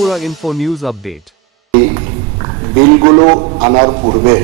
Tripura info news update. বিলগুলো আনার পূর্বে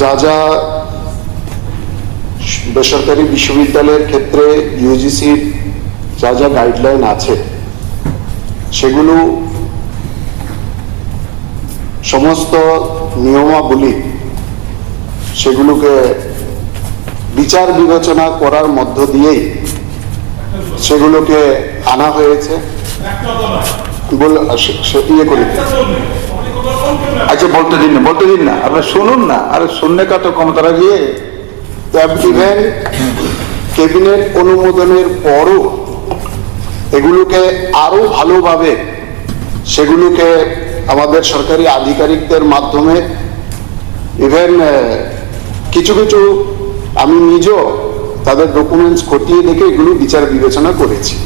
যা যা বেসরকারি বিশ্ববিদ্যালয়ের ক্ষেত্রে ইউজিসির যা যা গাইডলাইন আছে সেগুলো সমস্ত নিয়মাবলী সেগুলোকে বিচার বিবেচনা করার মধ্য দিয়েই সেগুলোকে আনা হয়েছে। আচ্ছা বলতে দিন না আপনার শুনুন না, আরে শুননে কত ক্ষমতারা গিয়ে ইভেন ক্যাবিনেট অনুমোদনের পরও এগুলোকে আরো ভালোভাবে সেগুলোকে আমাদের সরকারি আধিকারিকদের মাধ্যমে ইভেন কিছু কিছু আমি নিজেও তাদের ডকুমেন্টস খতিয়ে দেখে এগুলো বিচার বিবেচনা করেছি।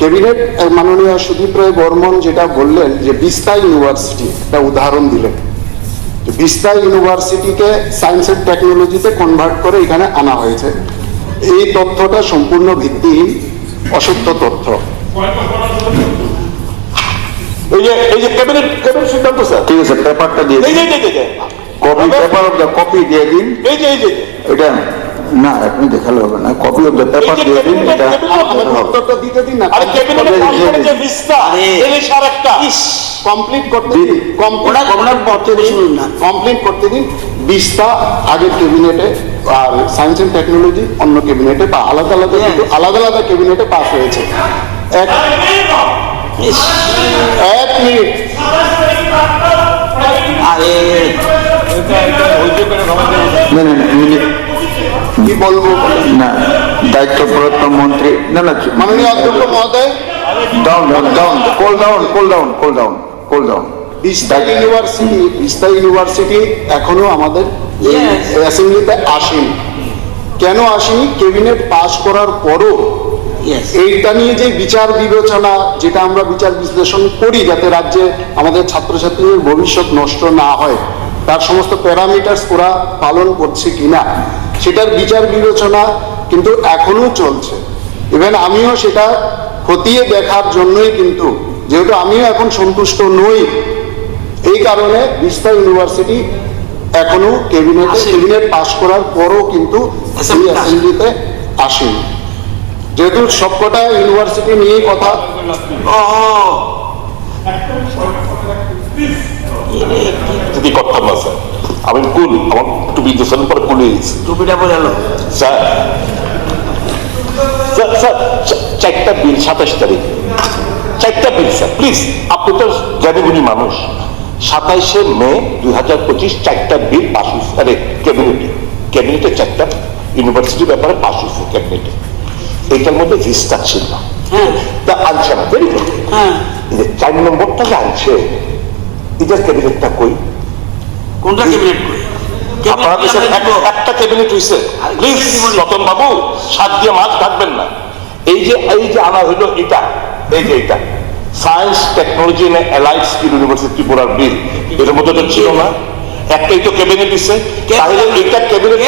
ক্যাবিনেট মাননীয় সুদীপ রায় বর্মন যেটা বললেন যে বিস্তা ইউনিভার্সিটি একটা উদাহরণ দিলেন, বিস্তা ইউনিভার্সিটিকে সায়েন্স এন্ড টেকনোলজিতে কনভার্ট করে এখানে আনা হয়েছে। এই তথ্যটা সম্পূর্ণ ভিত্তিহীন, অসত্য তথ্য। এই যে ক্যাবিনেট সিদ্ধান্ত স্যার, ঠিক আছে, পেপারটা দিয়ে দিন, কপি দিয়ে দিন। এটা না আপনি দেখালে হবে না, কপি অফ দ্য পেপার দিয়ে দিন। এটা উত্তরটা দিতে দিন না, কমপ্লিট করতে দিন। বিস্তা আগের ক্যাবিনেটে আর সায়েন্স এন্ড টেকনোলজি অন্য ক্যাবিনেটে বা আলাদা আলাদা ক্যাবিনেটে পাস হয়েছে। এক মিনিট, কি বলবো না, দায়িত্বপ্রাপ্ত মন্ত্রী না মাননীয় অধ্যক্ষ মহোদয়, বিস্তা ইউনিভার্সিটি এখনো আমাদের অ্যাসেম্বলিতে আসেনি। কেন আসেনি? ক্যাবিনেট পাস করার পরও এইটা নিয়ে যে বিচার বিবেচনা, যেটা আমরা বিচার বিশ্লেষণ করি যাতে রাজ্যে আমাদের ছাত্রছাত্রীদের ভবিষ্যৎ নষ্ট না হয়, তার সমস্ত প্যারামিটার্স ওরা পালন করছে কিনা সেটার বিচার বিবেচনা কিন্তু এখনো চলছে। ইভেন আমিও সেটা খতিয়ে দেখার জন্যই, কিন্তু যেহেতু আমিও এখন সন্তুষ্ট নই, এই কারণে বিস্তা ইউনিভার্সিটি এখনো ক্যাবিনেট পাস করার পরও কিন্তু অ্যাসেম্বলিতে আসেনি। যেহেতু সবকটা ইউনিভার্সিটি নিয়েই কথা, যদি করতাম না স্যার, আমি কুল, আমার টুপি দোষণ পরে কুল হয়েছি, টুপিটা বোঝালো স্যার। চারটা বিল 27 তারিখ, চারটা বিল স্যার, প্লিজ আপনি তো জ্ঞানীগুণী মানুষ। 27শে মে 2025 চারটা বিল পাস হয়েছে, আরে ক্যাবিনেটে চারটা ইউনিভার্সিটির ব্যাপারে পাস হয়েছে ক্যাবিনেটে। এইটার মধ্যে ভিস্তা ছিল, তা আনছে না, ভেরি গুড। 4 নম্বরটা যে আনছে, এটার ক্যাবিনেটটা কই? কোনটা ক্যাবিনেট কই? একটা ক্যাবিনেট হয়েছে, প্লিজ রতন বাবু, 7 দিয়ে মাছ কাটবেন না। এই যে আনা হইলো এটা, এটা science technology and allied skill university ত্রিপুরার বিল, এর মধ্যে তো ছিল না। একটাই তো ক্যাবিনেট হয়েছে, তাহলে এটা ক্যাবিনেট।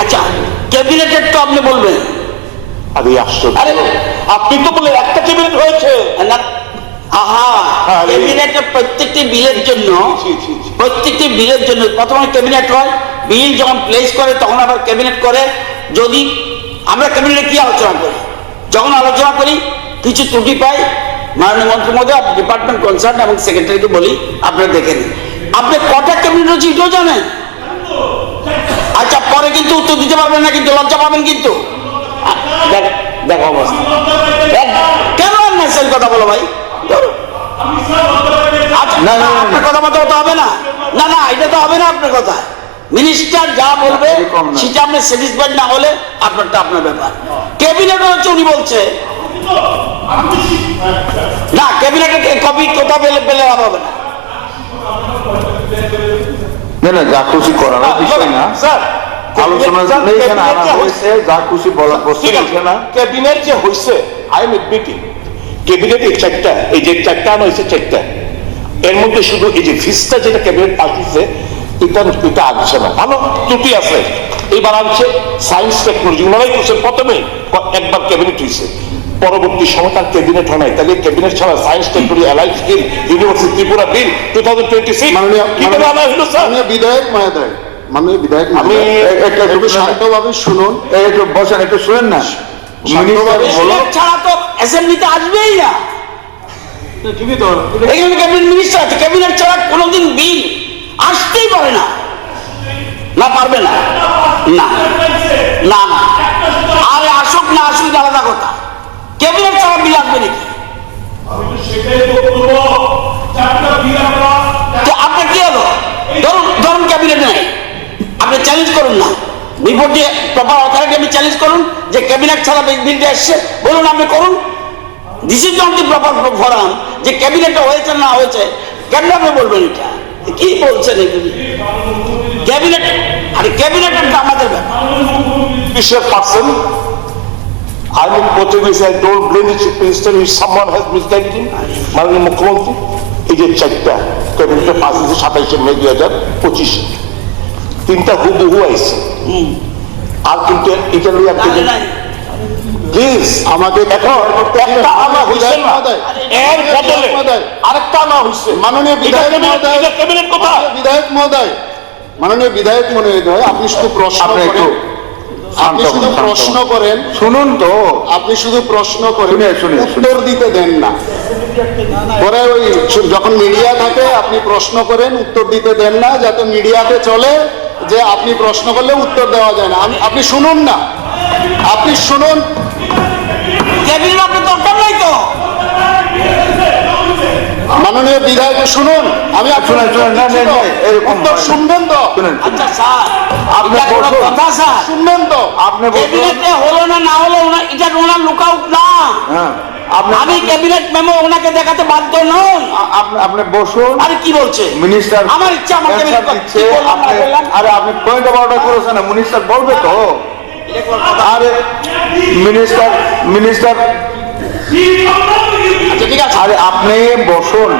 আচ্ছা, ক্যাবিনেটের তো আপনি বলবেন, আরে আশ্চর্য, আপনি তো বলে একটা ক্যাবিনেট হয়েছে না। ক্যাবিনেটের প্রত্যেকটি বিলের জন্য প্রথমে ক্যাবিনেট হয়, বিল যখন প্লেস করে তখন আবার ক্যাবিনেট করে। যদি আমরা ক্যাবিনেটে কি আলোচনা করি, যখন আলোচনা করি কিছু ত্রুটি পাই, মাননীয় মন্ত্রী মহোদয় ডিপার্টমেন্ট কনসার্ন এবং সেক্রেটারিকে বলি আপনারা দেখে নিন। আপনি কটা ক্যাবিনেট হচ্ছে এটাও জানেন? আচ্ছা, পরে কিন্তু উত্তর দিতে পারবেন না, কিন্তু লজ্জা পাবেন। কিন্তু দেখো অবস্থা, কেন আননেসেসারি কথা বলো ভাই? আপনার কথা মতো তো হবে না, না এটা তো হবে না আপনার কথা। মিনিস্টার যা বলবে সেটা আপনি স্যাটিসফাইড না হলে আপনারটা আপনার ব্যাপার। ক্যাবিনেট হচ্ছে উনি বলছে না, ক্যাবিনেটের কপি কোথাও পেলে লাভ হবে না। না, যা খুশি করার বিষয় না স্যার, আলোচনা হয়েছে, যা খুশি বলা প্রশ্ন না। ক্যাবিনেট যে হয়েছে, আই এম এডমিটিং, ক্যাবিনেট এই চারটা, এই যে চারটা আনা হয়েছে চারটা, এর মধ্যে শুধু এই যে ভিস্তা যেটা ক্যাবিনেট পাস হয়েছে এটা আনছে না, ভালো ত্রুটি আছে। এইবার আনছে সায়েন্স টেকনোলজি, ওনারাই করছেন প্রথমে একবার ক্যাবিনেট হয়েছে, পরবর্তী সময় তার ক্যাবিনেট হয় নাই, তাহলে ক্যাবিনেট ছাড়া সায়েন্স টেকনোলজি অ্যালায়েন্স বিল, ইউনিভার্সিটি ত্রিপুরা বিল 2026 কিভাবে আনা হলো স্যার? বিধায়ক মহোদয়, মাননীয় বিধায়ক আমি একটু শান্তভাবে শুনুন, একটু বসেন, একটু শুনেন না। মিনিস্টার বলো, ক্যাবিনেট ছাড়া তো অ্যাসেম্বলিতে আসবেই না। এখানে ক্যাবিনেট মিনিস্টার আছে, ক্যাবিনেট ছাড়া কোনোদিন বিল আসতেই পারে না। না পারবে না, না না না, আরে আসুক না আসুক আলাদা কথা, ক্যাবিনেট ছাড়া বিল আসবে নাকি? তো আপনার কি হলো? ধরুন ক্যাবিনেট নাই, আপনি চ্যালেঞ্জ করুন না, রিপোর্টে প্রপার অথরিটি আপনি চ্যালেঞ্জ করুন যে ক্যাবিনেট ছাড়া বিলটা এসছে, বলুন আপনি করুন। This is not the proper forum যে ক্যাবিনেটটা হয়েছে না হয়েছে কেন আপনি বলবেন? এটা কি বলছেন এগুলি? ক্যাবিনেট, আরে ক্যাবিনেটটা আমাদের ব্যাপার। person, I mean, whatever I don't blame the chief minister if someone has misguided him. মাননীয় মুখ্যমন্ত্রী, এই যে চারটা ক্যাবিনেটে পাস হয়েছে 27 মে 2025, তিনটা হুবহু আইছে, আর কিন্তু এটা নিয়ে আপনি প্লিজ আমাকে এখন একটা আনা হয়েছে না, এর বদলে আরেকটা আনা হয়েছে। মাননীয় বিধায়ক মহোদয়, ক্যাবিনেট কোথায়? বিধায়ক মহোদয়, মাননীয় বিধায়ক মহোদয়, আপনি শুধু প্রশ্ন আপনি একটু করেন, আপনি শুধু প্রশ্ন করেন, শুনুন তো, আপনি শুধু প্রশ্ন করেন, শুনে, উত্তর দিতে দেন না। পরে ওই যখন মিডিয়া থাকে আপনি প্রশ্ন করেন, উত্তর দিতে দেন না, যাতে মিডিয়াতে চলে যে আপনি প্রশ্ন করলে উত্তর দেওয়া যায় না। আপনি শুনুন না, আপনি শুনুন। ক্যাবিনেট আপনার দরকার নাই তো। মাননীয় বিধায়ক শুনুন, আমি শুনেন, শুনেন, না, না, না, এরকম উত্তর হয় না। শুনবেন তো? শুনেন, আচ্ছা স্যার, আপনি এটা কোনো বসুন। কথা স্যার? শুনবেন তো? আপনি বসুন। ক্যাবিনেটে হলো না না হলো এটা ওনার লুকআউট না। হ্যাঁ, আমি ক্যাবিনেট মেমো ওনাকে দেখাতে বাধ্য নই। আপনি বসুন। আরে কি বলছে মিনিস্টার আমার ইচ্ছা আমার answer ক্যাবিনেট দিচ্ছে, কি বললাম না আপনি- বললাম? আরে আপনি পয়েন্ট অফ অর্ডার করেছেন না, মিনিস্টার বলবে তো। আরে মিনিস্টার আচ্ছা ঠিক আছে, আরে আপনি বসুন,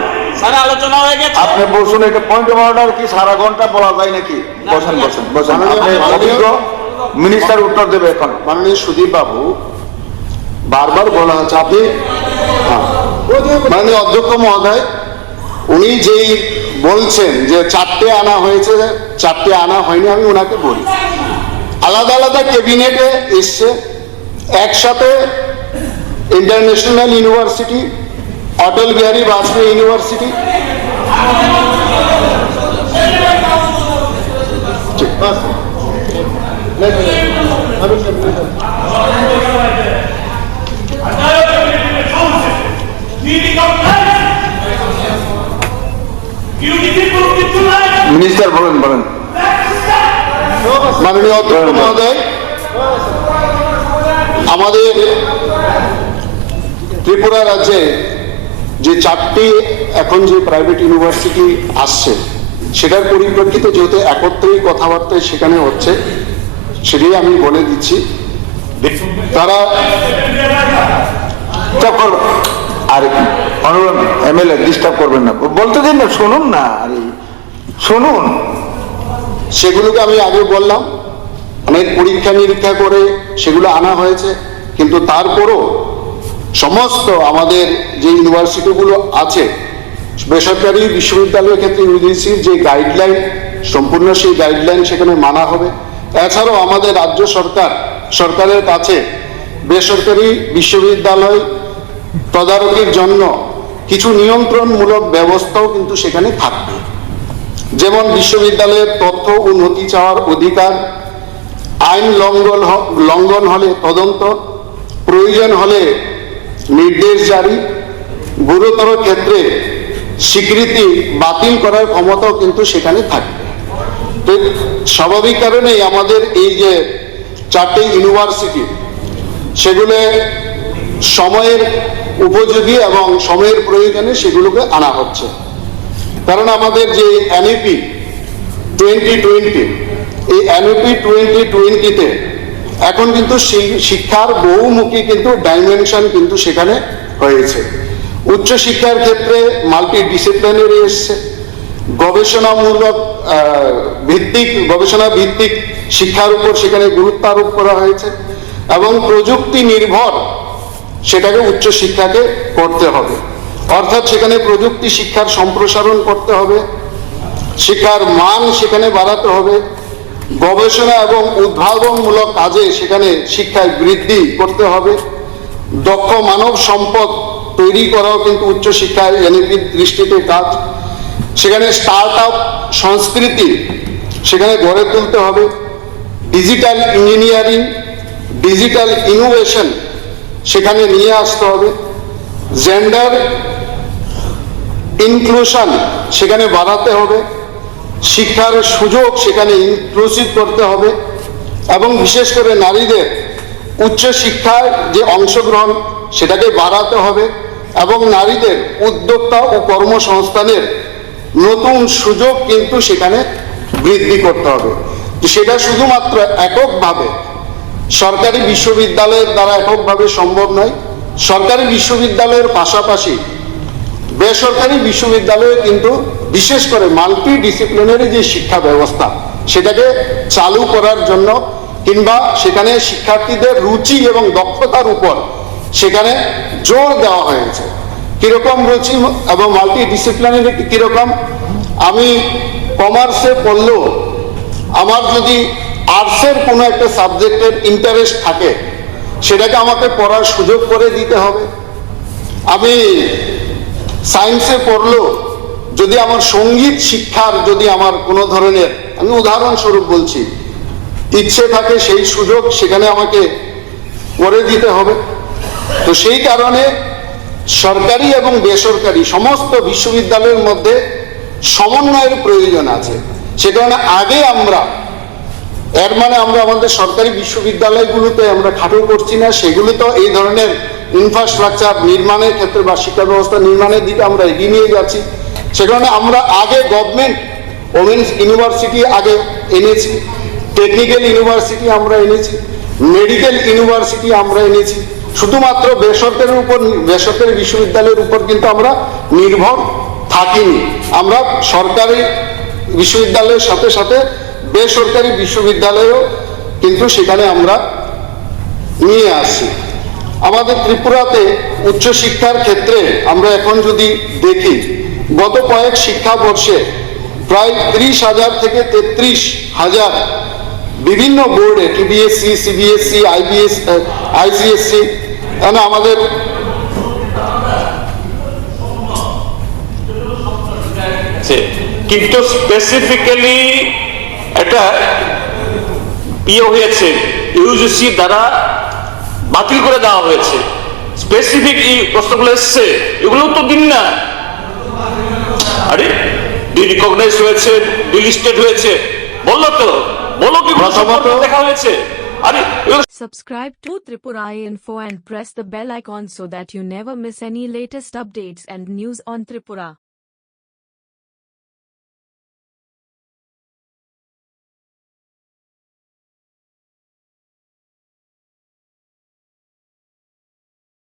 স্যার আলোচনা হয়ে গেছে। আপনি বসুন। এটা পয়েন্ট অফ অর্ডার কি সারা ঘন্টা বলা যায় নাকি? বসেন, বসেন, বসেন। আপনি অভিজ্ঞ মিনিস্টার উত্তর দেবে এখন। মাননীয় সুদীপ বাবু, বারবার বলা হচ্ছে আপনি, মাননীয় অধ্যক্ষ মহোদয়, উনি যেই বলছেন যে 4টে আনা হয়েছে, 4টে আনা হয়নি, আমি ওনাকে বলি আলাদা আলাদা ক্যাবিনেটে এসছে, একসাথে international university, Atal Bihari Vajpayee university, minister বলেন, বলেন। মাননীয় অধ্যক্ষ মহোদয়, আমাদের ত্রিপুরা রাজ্যে যে 4টি এখন যে প্রাইভেট ইউনিভার্সিটি আসছে, সেটার পরিপ্রেক্ষিতে যেহেতু একত্রেই কথাবার্তা সেখানে হচ্ছে, সেটাই আমি বলে দিচ্ছি। তারা আর অনারেবল এমএলএ ডিস্টার্ব করবেন না, বলতে দিন না, শুনুন না, আরে শুনুন। সেগুলোকে আমি আগে বললাম, অনেক পরীক্ষা নিরীক্ষা করে সেগুলো আনা হয়েছে, কিন্তু তারপরও সমস্ত আমাদের যে ইউনিভার্সিটিগুলো আছে, বেসরকারি বিশ্ববিদ্যালয়ের ক্ষেত্রে ইউজিসির যে গাইডলাইন, সম্পূর্ণ সেই গাইডলাইন সেখানে মানা হবে। এছাড়াও আমাদের রাজ্য সরকারের কাছে বেসরকারি বিশ্ববিদ্যালয় তদারকির জন্য কিছু নিয়ন্ত্রণমূলক ব্যবস্থাও কিন্তু সেখানে থাকবে। যেমন বিশ্ববিদ্যালয়ের তথ্য ও নথি চাওয়ার অধিকার, আইন লঙ্ঘন হলে তদন্ত, প্রয়োজন হলে নির্দেশ জারি, গুরুতর ক্ষেত্রে স্বীকৃতি বাতিল করার ক্ষমতাও কিন্তু সেখানে থাকবে। তো স্বাভাবিক কারণেই আমাদের এই যে 4টে ইউনিভার্সিটি, সেগুলো সময়ের উপযোগী এবং সময়ের প্রয়োজনে সেগুলোকে আনা হচ্ছে। কারণ আমাদের যে এনইপি 2020, এই এনইপি 2020-তে এখন কিন্তু শিক্ষার বহুমুখী কিন্তু ডাইমেনশন কিন্তু সেখানে হয়েছে। উচ্চ শিক্ষার ক্ষেত্রে মাল্টি ডিসিপ্লিনারি এসছে, গবেষণা ভিত্তিক শিক্ষার উপর সেখানে গুরুত্ব আরোপ করা হয়েছে, এবং প্রযুক্তি নির্ভর সেটাকে উচ্চশিক্ষাকে করতে হবে। অর্থাৎ সেখানে প্রযুক্তি শিক্ষার সম্প্রসারণ করতে হবে, শিক্ষার মান সেখানে বাড়াতে হবে, গবেষণা এবং উদ্ভাবনমূলক কাজে সেখানে শিক্ষায় বৃদ্ধি করতে হবে, দক্ষ মানব সম্পদ তৈরি করাও কিন্তু উচ্চশিক্ষায় এনইপির দৃষ্টিতে কাজ। সেখানে স্টার্ট আপ সংস্কৃতি সেখানে গড়ে তুলতে হবে, ডিজিটাল ইঞ্জিনিয়ারিং, ডিজিটাল ইনোভেশন সেখানে নিয়ে আসতে হবে, জেন্ডার ইনক্লুশন সেখানে বাড়াতে হবে, শিক্ষার সুযোগ সেখানে ইনক্লুসিভ করতে হবে এবং বিশেষ করে নারীদের উচ্চশিক্ষায় যে অংশগ্রহণ সেটাকে বাড়াতে হবে এবং নারীদের উদ্যোক্তা ও কর্মসংস্থানের নতুন সুযোগ কিন্তু সেখানে বৃদ্ধি করতে হবে। সেটা শুধুমাত্র এককভাবে সরকারি বিশ্ববিদ্যালয়ের দ্বারা এককভাবে সম্ভব নয়। সরকারি বিশ্ববিদ্যালয়ের পাশাপাশি বেসরকারি বিশ্ববিদ্যালয়ে কিন্তু বিশেষ করে মাল্টি ডিসিপ্লিনারি যে শিক্ষা ব্যবস্থা সেটাকে চালু করার জন্য কিংবা সেখানে শিক্ষার্থীদের রুচি এবং দক্ষতার উপর সেখানে জোর দেওয়া হয়েছে। কিরকম রুচি এবং মাল্টি ডিসিপ্লিনারি কিরকম, আমি কমার্সে পড়লেও আমার যদি আর্টসের কোনো একটা সাবজেক্টের ইন্টারেস্ট থাকে সেটাকে আমাকে পড়ার সুযোগ করে দিতে হবে। আমি সায়েন্সে পড়লেও যদি আমার সঙ্গীত শিক্ষার যদি আমার কোনো ধরনের, আমি উদাহরণস্বরূপ বলছি, ইচ্ছে থাকে সেই সুযোগ সেখানে আমাকে করে দিতে হবে। তো সেই কারণে সরকারি এবং বেসরকারি সমস্ত বিশ্ববিদ্যালয়ের মধ্যে সমন্বয়ের প্রয়োজন আছে। সে কারণে আগে আমরা এর মানে আমরা আমাদের সরকারি বিশ্ববিদ্যালয়গুলোতে আমরা খাটো করছি না, সেগুলো তো এই ধরনের ইনফ্রাস্ট্রাকচার নির্মাণের ক্ষেত্রে বা শিক্ষা ব্যবস্থা নির্মাণের দিকে আমরা এগিয়ে নিয়ে যাচ্ছি। সে কারণে আমরা আগে গভর্নমেন্ট ওমেন্স ইউনিভার্সিটি আগে এনেছি, টেকনিক্যাল ইউনিভার্সিটি আমরা এনেছি, মেডিকেল ইউনিভার্সিটি আমরা এনেছি। শুধুমাত্র বেসরকারি বিশ্ববিদ্যালয়ের উপর কিন্তু আমরা নির্ভর থাকিনি। আমরা সরকারি বিশ্ববিদ্যালয়ের সাথে সাথে বেসরকারি বিশ্ববিদ্যালয়েও কিন্তু সেখানে আমরা নিয়ে আসছি। আমাদের ত্রিপুরাতে উচ্চশিক্ষার ক্ষেত্রে আমরা এখন যদি দেখি, গত কয়েক শিক্ষাবর্ষে প্রায় 30,000 থেকে 33,000 বিভিন্ন বোর্ডে টিবিএসসি, সিবিএসসি, আইসিএসসি আমাদের কিন্তু স্পেসিফিক্যালি এটা হয়েছে ইউজিসি দ্বারা বাতিল করে দেওয়া হয়েছে। স্পেসিফিক এই প্রশ্নগুলো এসছে, এগুলো তো দিন না। আরে রিকগনাইজ হয়েছে, ডিলিস্টেড হয়েছে, বললো তো, বলো কি দেখা হয়েছে? আরে Subscribe to Tripura Info and press the bell icon so that you never miss any latest updates and news on Tripura.